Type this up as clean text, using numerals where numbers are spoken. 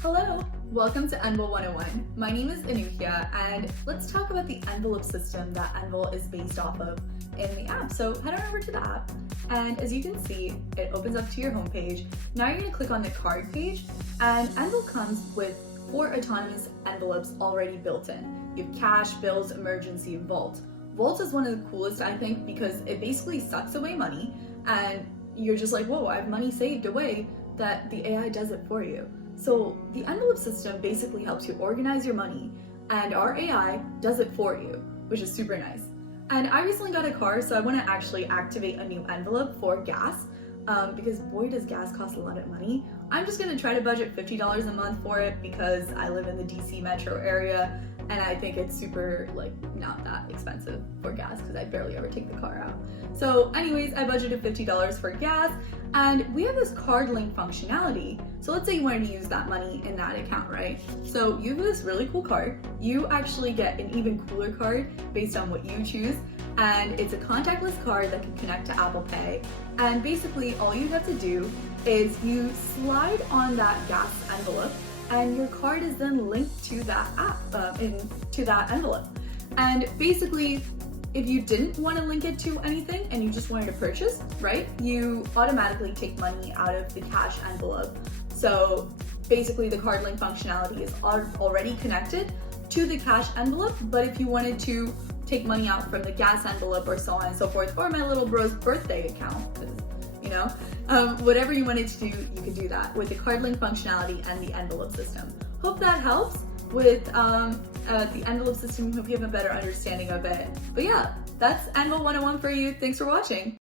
Hello, welcome to Envel 101. My name is Anuhya, and let's talk about the envelope system that Envel is based off of in the app. So head on over to the app, and as you can see, it opens up to your homepage. Now you're gonna click on the card page, and Envel comes with 4 autonomous envelopes already built in. You have cash, bills, emergency, and vault. Vault is one of the coolest, I think, because it basically sucks away money, and you're just like, whoa, I have money saved away, that the AI does it for you. So the envelope system basically helps you organize your money, and our AI does it for you, which is super nice. And I recently got a car, so I want to actually activate a new envelope for gas, because boy does gas cost a lot of money. I'm just going to try to budget $50 a month for it because I live in the DC metro area, and I think it's super, not that expensive for gas because I barely ever take the car out. So anyways, I budgeted $50 for gas, and we have this card link functionality. So let's say you wanted to use that money in that account, right? So you have this really cool card. You actually get an even cooler card based on what you choose, and it's a contactless card that can connect to Apple Pay. And basically all you have to do is you slide on that gas envelope, and your card is then linked to that app, to that envelope. And basically, if you didn't want to link it to anything and you just wanted to purchase, right, you automatically take money out of the cash envelope. So basically the card link functionality is already connected to the cash envelope, but if you wanted to take money out from the gas envelope or so on and so forth, or my little bro's birthday account, whatever you wanted to do, you could do that with the card link functionality and the envelope system. Hope that helps with the envelope system. Hope you have a better understanding of it. But yeah, that's Envel 101 for you. Thanks for watching.